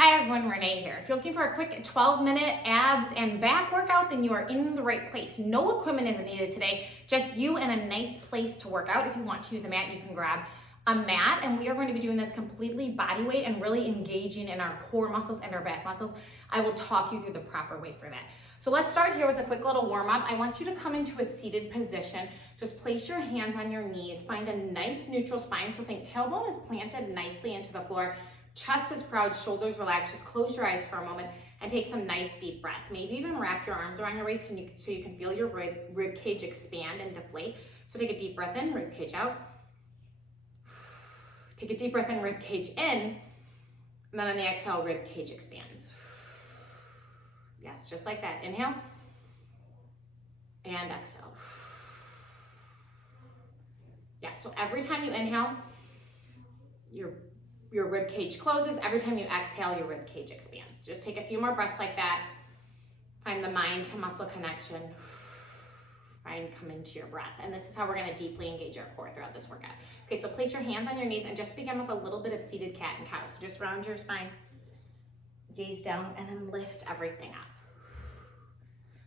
Hi everyone, Renee here. If you're looking for a quick 12-minute abs and back workout, then you are in the right place. No equipment is needed today, just you and a nice place to work out. If you want to use a mat, you can grab a mat, and we are going to be doing this completely body weight and really engaging in our core muscles and our back muscles. I will talk you through the proper way for that. So let's start here with a quick little warm up. I want you to come into a seated position. Just place your hands on your knees. Find a nice neutral spine. So think tailbone is planted nicely into the floor. Chest is proud, shoulders relaxed. Just close your eyes for a moment and take some nice deep breaths. Maybe even wrap your arms around your waist so you can feel your rib cage expand and deflate. So take a deep breath in, rib cage out. Take a deep breath in, rib cage in. And then on the exhale, rib cage expands. Yes, just like that. Inhale and exhale. Yes, so every time you inhale, your rib cage closes. Every time you exhale, your rib cage expands. Just take a few more breaths like that. Find the mind to muscle connection. Find come into your breath. And this is how we're gonna deeply engage our core throughout this workout. Okay, so place your hands on your knees and just begin with a little bit of seated cat and cow. So just round your spine, gaze down, and then lift everything up.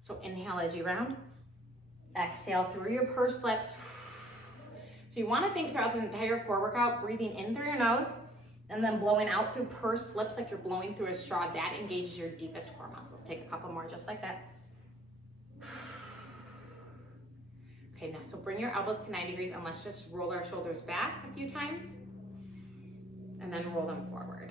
So inhale as you round. Exhale through your pursed lips. So you wanna think throughout the entire core workout, breathing in through your nose, and then blowing out through pursed lips like you're blowing through a straw. That engages your deepest core muscles. Take a couple more just like that. Okay, now so bring your elbows to 90 degrees and let's just roll our shoulders back a few times and then roll them forward.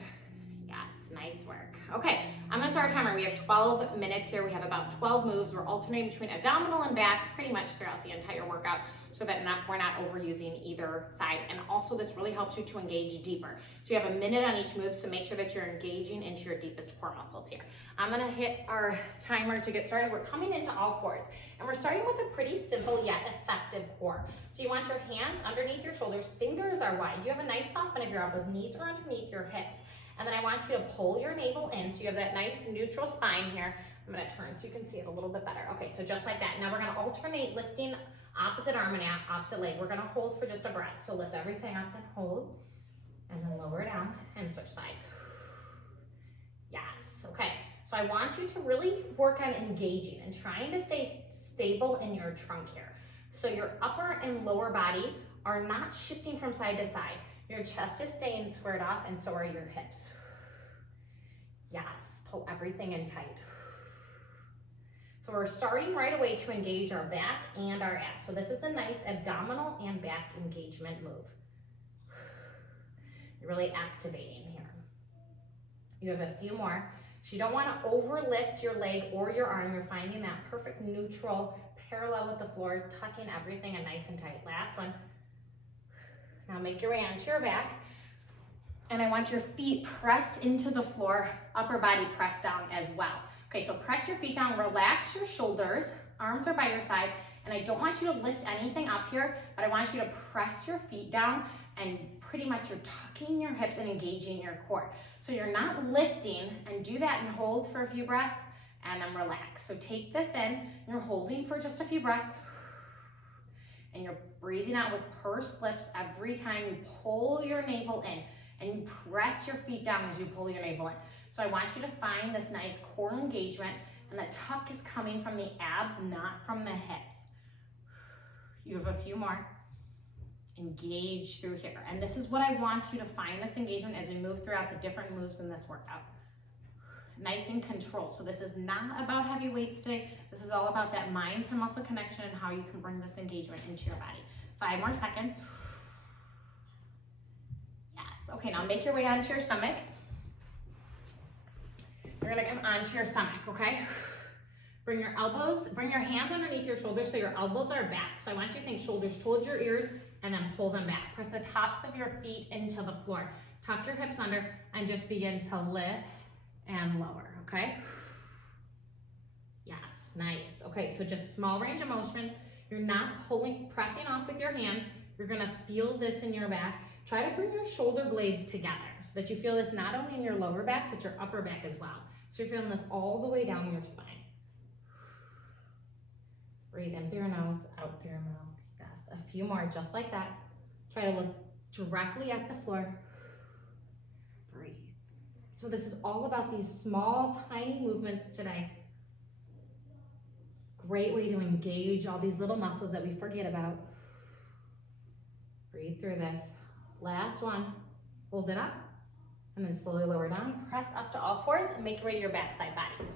Yes, nice work. Okay, I'm gonna start our timer. We have 12 minutes here. We have about 12 moves. We're alternating between abdominal and back pretty much throughout the entire workout so that we're not overusing either side. And also this really helps you to engage deeper. So you have a minute on each move, so make sure that you're engaging into your deepest core muscles here. I'm gonna hit our timer to get started. We're coming into all fours, and we're starting with a pretty simple yet effective core. So you want your hands underneath your shoulders, fingers are wide. You have a nice soft bend of your elbows, knees are underneath your hips. And then I want you to pull your navel in so you have that nice neutral spine here. I'm gonna turn so you can see it a little bit better. Okay, so just like that. Now we're gonna alternate lifting opposite arm and opposite leg. We're gonna hold for just a breath. So lift everything up and hold, and then lower down and switch sides. Yes, okay. So I want you to really work on engaging and trying to stay stable in your trunk here. So your upper and lower body are not shifting from side to side. Your chest is staying squared off, and so are your hips. Yes, pull everything in tight. So we're starting right away to engage our back and our abs. So this is a nice abdominal and back engagement move. You're really activating here. You have a few more. So you don't want to overlift your leg or your arm. You're finding that perfect neutral parallel with the floor, tucking everything in nice and tight. Last one. Now make your way onto your back, and I want your feet pressed into the floor, upper body pressed down as well. Okay, so press your feet down, relax your shoulders, arms are by your side, and I don't want you to lift anything up here, but I want you to press your feet down, and pretty much you're tucking your hips and engaging your core. So you're not lifting, and do that and hold for a few breaths, and then relax. So take this in, you're holding for just a few breaths, and you're breathing out with pursed lips every time you pull your navel in, and you press your feet down as you pull your navel in. So I want you to find this nice core engagement, and the tuck is coming from the abs, not from the hips. You have a few more. Engage through here. And this is what I want you to find, this engagement, as we move throughout the different moves in this workout. Nice and control. So this is not about heavy weights today. This is all about that mind to muscle connection and how you can bring this engagement into your body. 5 more seconds. Yes. Okay, now make your way onto your stomach. You're gonna come onto your stomach, okay? Bring your hands underneath your shoulders so your elbows are back. So I want you to think shoulders towards your ears and then pull them back. Press the tops of your feet into the floor. Tuck your hips under and just begin to lift and lower, okay? Yes, nice. Okay, so just small range of motion. You're not pressing off with your hands. You're gonna feel this in your back. Try to bring your shoulder blades together so that you feel this not only in your lower back, but your upper back as well. So you're feeling this all the way down your spine. Breathe in through your nose, out through your mouth. Yes, a few more just like that. Try to look directly at the floor. Breathe. So this is all about these small, tiny movements today. Great way to engage all these little muscles that we forget about. Breathe through this. Last one. Hold it up, and then slowly lower down. Press up to all fours and make your way to your back side body.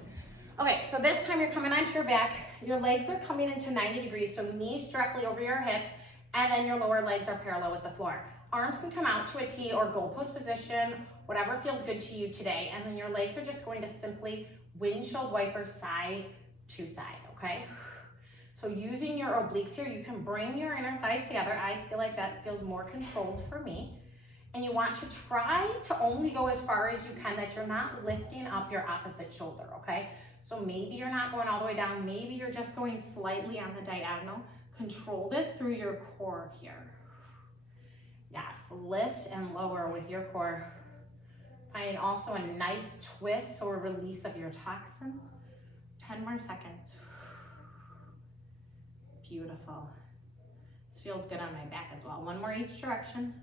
Okay, so this time you're coming onto your back. Your legs are coming into 90 degrees, so knees directly over your hips, and then your lower legs are parallel with the floor. Arms can come out to a T or goalpost position, whatever feels good to you today, and then your legs are just going to simply windshield wiper side to side, okay? So using your obliques here, you can bring your inner thighs together. I feel like that feels more controlled for me. And you want to try to only go as far as you can, that you're not lifting up your opposite shoulder, okay? So maybe you're not going all the way down, maybe you're just going slightly on the diagonal. Control this through your core here. Yes, lift and lower with your core. Finding also a nice twist or release of your toxins. 10 more seconds. Beautiful. This feels good on my back as well. One more each direction.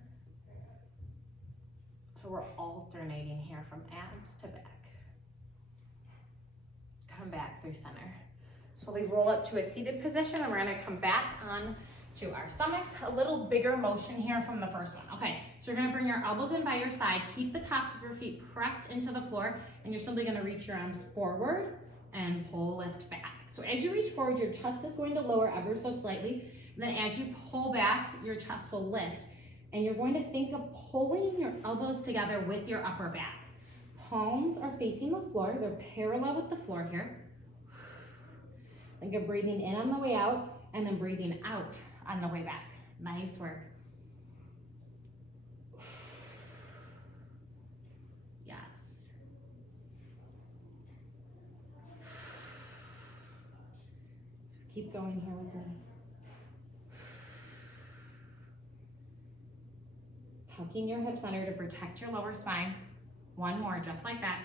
So we're alternating here from abs to back. Come back through center. Slowly roll up to a seated position, and we're gonna come back on to our stomachs. A little bigger motion here from the first one. Okay, so you're gonna bring your elbows in by your side, keep the tops of your feet pressed into the floor, and you're simply gonna reach your arms forward and pull, lift back. So as you reach forward, your chest is going to lower ever so slightly, and then as you pull back, your chest will lift. And you're going to think of pulling your elbows together with your upper back. Palms are facing the floor. They're parallel with the floor here. Think of breathing in on the way out and then breathing out on the way back. Nice work. Yes. So keep going here with me. Tucking your hips under to protect your lower spine. One more, just like that.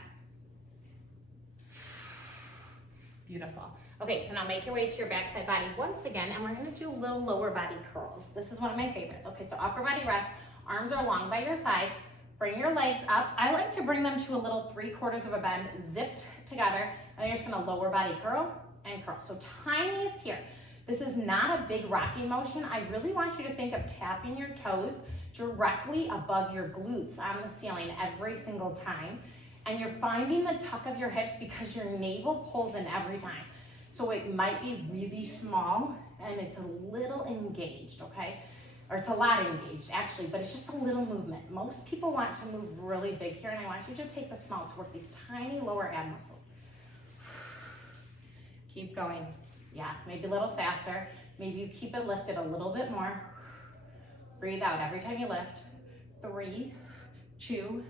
Beautiful. Okay, so now make your way to your backside body once again, and we're gonna do little lower body curls. This is one of my favorites. Okay, so upper body rest, arms are long by your side. Bring your legs up. I like to bring them to a little 3/4 of a bend, zipped together, and you're just gonna lower body curl and curl. So tiniest here. This is not a big rocking motion. I really want you to think of tapping your toes directly above your glutes on the ceiling every single time. And you're finding the tuck of your hips because your navel pulls in every time. So it might be really small and it's a little engaged, okay? Or it's a lot engaged actually, but it's just a little movement. Most people want to move really big here, and I want you to just take the small to work these tiny lower ab muscles. Keep going. Yes, maybe a little faster. Maybe you keep it lifted a little bit more. Breathe out every time you lift. 3, 2,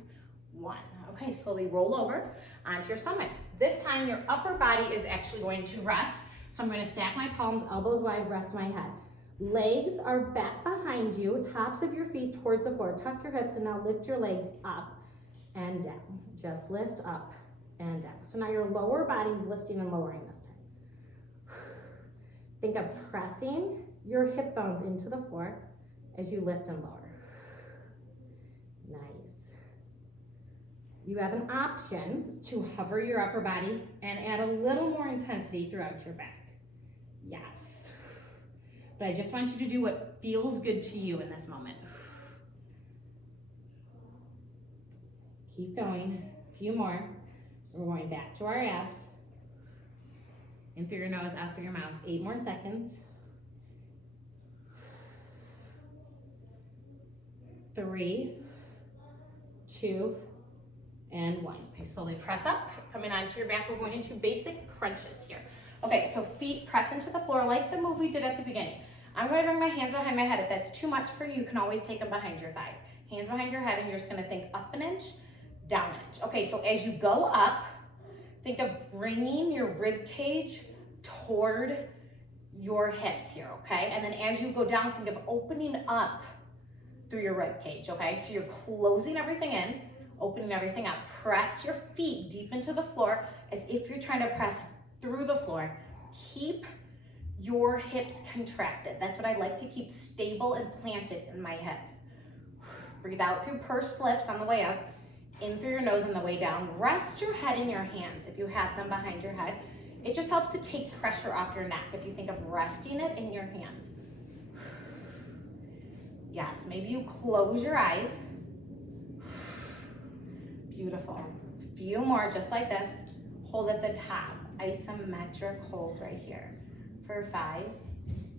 1. Okay, slowly roll over onto your stomach. This time your upper body is actually going to rest. So I'm going to stack my palms, elbows wide, rest my head. Legs are back behind you, tops of your feet towards the floor. Tuck your hips and now lift your legs up and down. Just lift up and down. So now your lower body is lifting and lowering this time. Think of pressing your hip bones into the floor as you lift and lower. Nice. You have an option to hover your upper body and add a little more intensity throughout your back. Yes. But I just want you to do what feels good to you in this moment. Keep going. A few more. We're going back to our abs. In through your nose, out through your mouth. 8 more seconds. 3, 2, and 1. Okay, slowly press up. Coming onto your back, we're going into basic crunches here. Okay, so feet press into the floor like the move we did at the beginning. I'm going to bring my hands behind my head. If that's too much for you, you can always take them behind your thighs. Hands behind your head, and you're just going to think up an inch, down an inch. Okay, so as you go up, think of bringing your rib cage toward your hips here, okay? And then as you go down, think of opening up through your rib cage, okay? So you're closing everything in, opening everything up. Press your feet deep into the floor as if you're trying to press through the floor. Keep your hips contracted. That's what I like to keep stable and planted in my hips. Breathe out through pursed lips on the way up. in through your nose on the way down. Rest your head in your hands if you have them behind your head. It just helps to take pressure off your neck if you think of resting it in your hands. Yes, maybe you close your eyes. Beautiful. A few more just like this. Hold at the top. Isometric hold right here. For 5,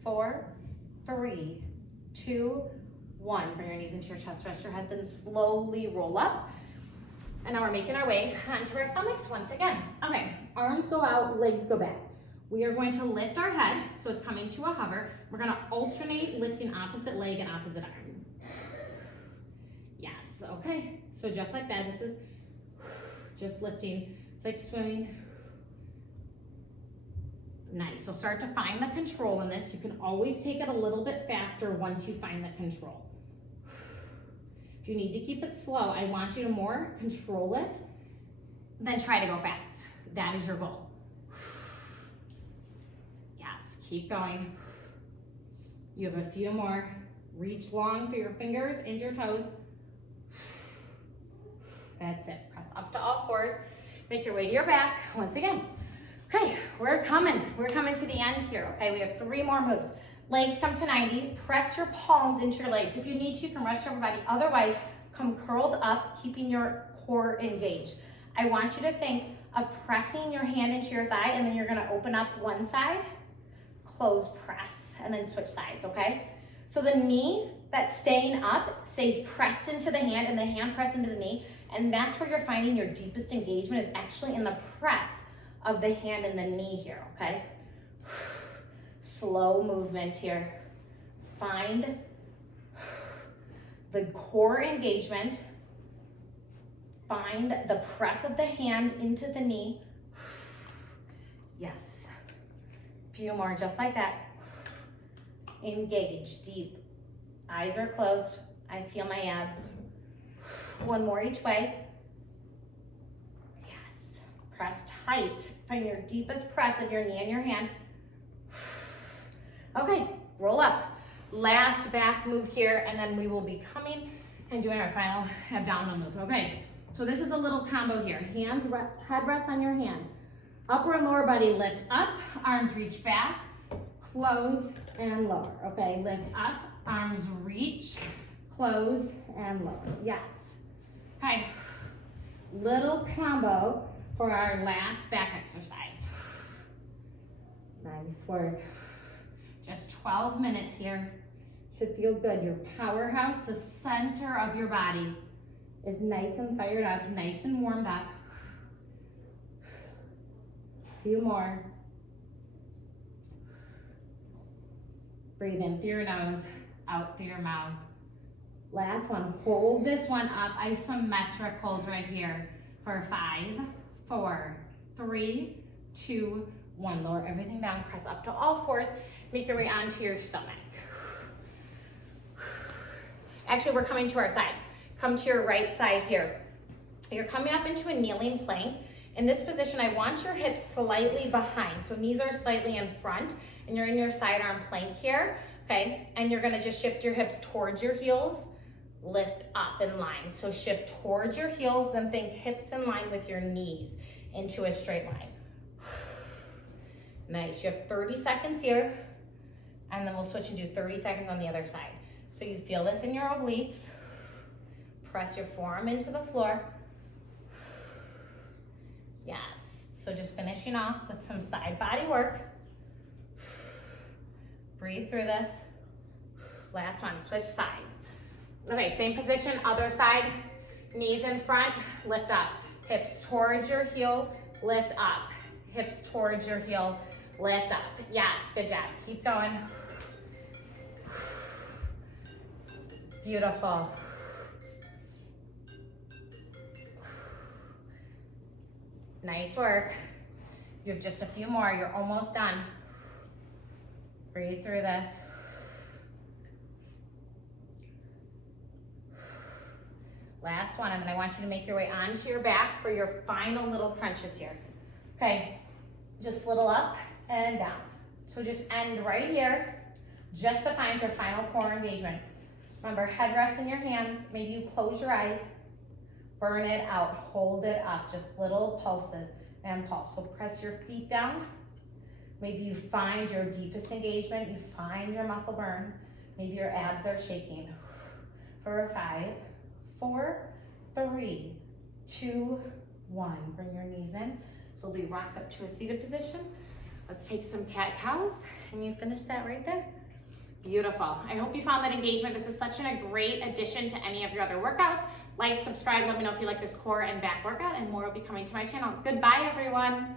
4, 3, 2, 1. Bring your knees into your chest, rest your head, then slowly roll up. And now we're making our way onto our stomachs once again. Okay, arms go out, legs go back. We are going to lift our head, so it's coming to a hover. We're gonna alternate lifting opposite leg and opposite arm. Yes, okay. So just like that, this is just lifting. It's like swimming. Nice, so start to find the control in this. You can always take it a little bit faster once you find the control. If you need to keep it slow, I want you to more control it than try to go fast. That is your goal. Yes, keep going. You have a few more. Reach long through your fingers and your toes. That's it. Press up to all fours. Make your way to your back once again. Okay, we're coming to the end here, okay? We have 3 more moves. Legs come to 90, press your palms into your legs. If you need to, you can rest your upper body. Otherwise, come curled up, keeping your core engaged. I want you to think of pressing your hand into your thigh, and then you're gonna open up one side, close, press, and then switch sides, okay? So the knee that's staying up stays pressed into the hand, and the hand pressed into the knee, and that's where you're finding your deepest engagement is actually in the press of the hand and the knee here, okay? Slow movement here. Find the core engagement. Find the press of the hand into the knee. Yes. Few more just like that. Engage deep. Eyes are closed. I feel my abs. One more each way. Yes. Press tight. Find your deepest press of your knee and your hand. Okay, roll up. Last back move here, and then we will be coming and doing our final abdominal move. Okay, so this is a little combo here. Hands, head rests on your hands. Upper and lower body lift up, arms reach back, close and lower. Okay, lift up, arms reach, close and lower. Yes. Okay, little combo for our last back exercise. Nice work. Just 12 minutes here. Should feel good. Your powerhouse, the center of your body, is nice and fired up, nice and warmed up. A few more. Breathe in through your nose, out through your mouth. Last one. Hold this one up. Isometric hold right here for 5, 4, 3, 2, 1. Lower everything down. Press up to all fours. Make your way onto your stomach. Actually, we're coming to our side. Come to your right side here. You're coming up into a kneeling plank. In this position, I want your hips slightly behind. So knees are slightly in front, and you're in your side arm plank here, okay? And you're gonna just shift your hips towards your heels, lift up in line. So shift towards your heels, then think hips in line with your knees into a straight line. Nice, you have 30 seconds here, and then we'll switch and do 30 seconds on the other side. So you feel this in your obliques. Press your forearm into the floor. Yes, so just finishing off with some side body work. Breathe through this. Last one, switch sides. Okay, same position, other side. Knees in front, lift up. Hips towards your heel, lift up. Hips towards your heel, lift up. Yes, good job, keep going. Beautiful. Nice work. You have just a few more. You're almost done. Breathe through this. Last one, and then I want you to make your way onto your back for your final little crunches here. Okay, just little up and down. So just end right here, just to find your final core engagement. Remember, head rests in your hands. Maybe you close your eyes Burn it out, hold it up, just little pulses and pulse. So press your feet down. Maybe you find your deepest engagement, you find your muscle burn. Maybe your abs are shaking. For a 5, 4, 3, 2, 1. Bring your knees in. Slowly rock up to a seated position. Let's take some cat-cows, and you finish that right there. Beautiful. I hope you found that engagement. This is such a great addition to any of your other workouts. Like, subscribe, let me know if you like this core and back workout, and more will be coming to my channel. Goodbye, everyone.